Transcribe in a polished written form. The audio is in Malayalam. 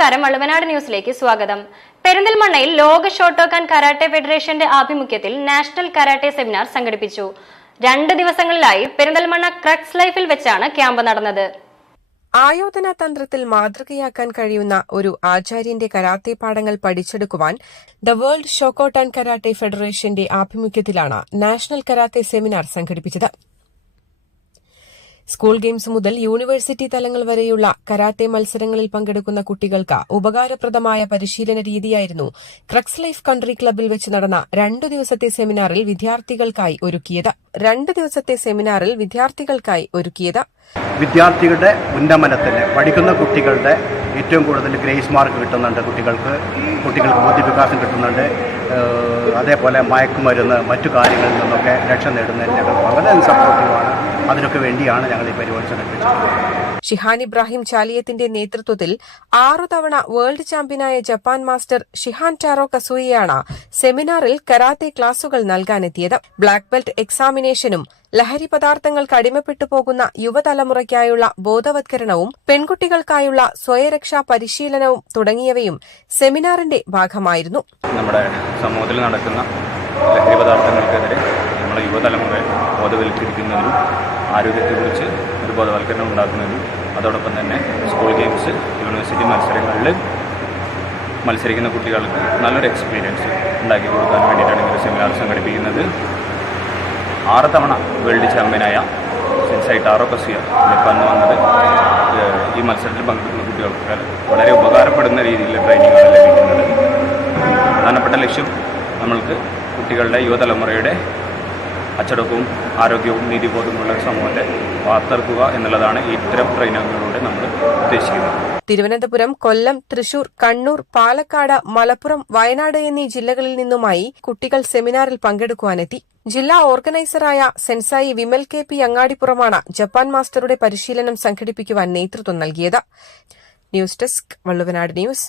നമസ്കാരം, വള്ളുവനാട് ന്യൂസിലേക്ക് സ്വാഗതം. പെരിന്തൽമണ്ണയിൽ ലോക ഷോട്ടോക്കാൻ കരാട്ടെ ഫെഡറേഷന്റെ ആഭിമുഖ്യത്തിൽ നാഷണൽ കരാട്ടെ സെമിനാർ സംഘടിപ്പിച്ചു. 2 ദിവസങ്ങളിലായി പെരിന്തൽമണ്ണ ക്രക്സ് ലൈഫിൽ വെച്ചാണ് ക്യാമ്പ് നടന്നത്. ആയോധന തന്ത്രത്തിൽ മാതൃകയാക്കാൻ കഴിയുന്ന ഒരു ആചാര്യന്റെ കരാത്തെ പാഠങ്ങൾ പഠിച്ചെടുക്കുവാൻ ദ വേൾഡ് ഷോക്കൌട്ട് ആൻഡ് കരാട്ടെ ഫെഡറേഷന്റെ ആഭിമുഖ്യത്തിലാണ് നാഷണൽ കരാത്തെ സെമിനാർ സംഘടിപ്പിച്ചത്. സ്കൂൾ ഗെയിംസ് മുതൽ യൂണിവേഴ്സിറ്റി തലങ്ങൾ വരെയുള്ള കരാത്തെ മത്സരങ്ങളിൽ പങ്കെടുക്കുന്ന കുട്ടികൾക്ക് ഉപകാരപ്രദമായ പരിശീലന രീതിയായിരുന്നു ക്രക്സ് ലൈഫ് കൺട്രി ക്ലബ്ബിൽ വെച്ച് നടന്ന 2 ദിവസത്തെ സെമിനാറിൽ വിദ്യാർത്ഥികൾക്കായി ഒരുക്കിയത്. വിദ്യാർത്ഥികളുടെ ഉന്നമനത്തിന് പഠിക്കുന്ന കുട്ടികളുടെ ഏറ്റവും കൂടുതൽ ഗ്രേസ് മാർക്ക് കിട്ടുന്നുണ്ട്. കുട്ടികൾക്ക് ബുദ്ധിവികാസം കിട്ടുന്നുണ്ട്. അതേപോലെ മയക്കുമരുന്ന് മറ്റു കാര്യങ്ങളിൽ നിന്നൊക്കെ രക്ഷ നേടുന്നതിന് ഞങ്ങൾ വളരെ സപ്പോർട്ടീവാണ്. അതിനൊക്കെ വേണ്ടിയാണ് ഞങ്ങൾ ഈ പരിപാടി സംഘടിപ്പിച്ചത്. ഷിഹാൻ ഇബ്രാഹിം ചാലിയത്തിന്റെ നേതൃത്വത്തിൽ 6 തവണ വേൾഡ് ചാമ്പ്യനായ ജപ്പാൻ മാസ്റ്റർ ഷിഹാൻ ടാറോ കസൂയയാണ് സെമിനാറിൽ കരാത്തെ ക്ലാസുകൾ നൽകാനെത്തിയത്. ബ്ലാക്ക് ബെൽറ്റ് എക്സാമിനേഷനും ലഹരി പദാർത്ഥങ്ങൾക്ക് അടിമപ്പെട്ടു പോകുന്ന യുവതലമുറയ്ക്കായുള്ള ബോധവത്കരണവും പെൺകുട്ടികൾക്കായുള്ള സ്വയരക്ഷാ പരിശീലനവും തുടങ്ങിയവയും സെമിനാറിന്റെ ഭാഗമായിരുന്നു. നമ്മുടെ സമൂഹത്തിൽ നടക്കുന്ന ലഹരി പദാർത്ഥങ്ങൾക്കെതിരെ നമ്മുടെ യുവതലമുറയെ ബോധവൽക്കരിക്കുന്നതിനും ആരോഗ്യത്തെക്കുറിച്ച് ഒരു ബോധവൽക്കരണം ഉണ്ടാക്കുന്നതിനും അതോടൊപ്പം തന്നെ സ്കൂൾ ഗെയിംസ്, യൂണിവേഴ്സിറ്റി മത്സരങ്ങളിൽ മത്സരിക്കുന്ന കുട്ടികൾക്ക് നല്ലൊരു എക്സ്പീരിയൻസ് ഉണ്ടാക്കി കൊടുക്കാൻ വേണ്ടിയിട്ടാണ് ഈ സെമിനാർ സംഘടിപ്പിക്കുന്നത്. 6 തവണ വേൾഡ് ചാമ്പ്യനായ സെൻസായി ടാറോ കസൂയ ജപ്പാനിൽ വന്നത് ഈ മത്സരത്തിൽ പങ്കെടുക്കുന്ന കുട്ടികൾക്ക് വളരെ ഉപകാരപ്പെടുന്ന രീതിയിലുള്ള ട്രെയിനിങ്ങാണ് ലഭിക്കുന്നത്. പ്രധാനപ്പെട്ട ലക്ഷ്യം നമ്മൾക്ക് കുട്ടികളുടെ യുവതലമുറയുടെ അച്ചടക്കവും ആരോഗ്യവും നീതിബോധമുള്ള സമൂഹത്തെ വാർത്തെടുക്കുക എന്നുള്ളതാണ് ഇത്തരം ട്രെയിനിങ്ങുകളിലൂടെ നമ്മൾ ഉദ്ദേശിക്കുന്നത്. തിരുവനന്തപുരം, കൊല്ലം, തൃശൂർ, കണ്ണൂർ, പാലക്കാട്, മലപ്പുറം, വയനാട് എന്നീ ജില്ലകളിൽ നിന്നുമായി കുട്ടികൾ സെമിനാറിൽ പങ്കെടുക്കുവാനെത്തി. ജില്ലാ ഓർഗനൈസറായ സെൻസായി വിമൽ KP അങ്ങാടിപ്പുറമാണ് ജപ്പാൻ മാസ്റ്ററുടെ പരിശീലനം സംഘടിപ്പിക്കുവാൻ നേതൃത്വം നൽകിയത്. News desk, Valluvanad news.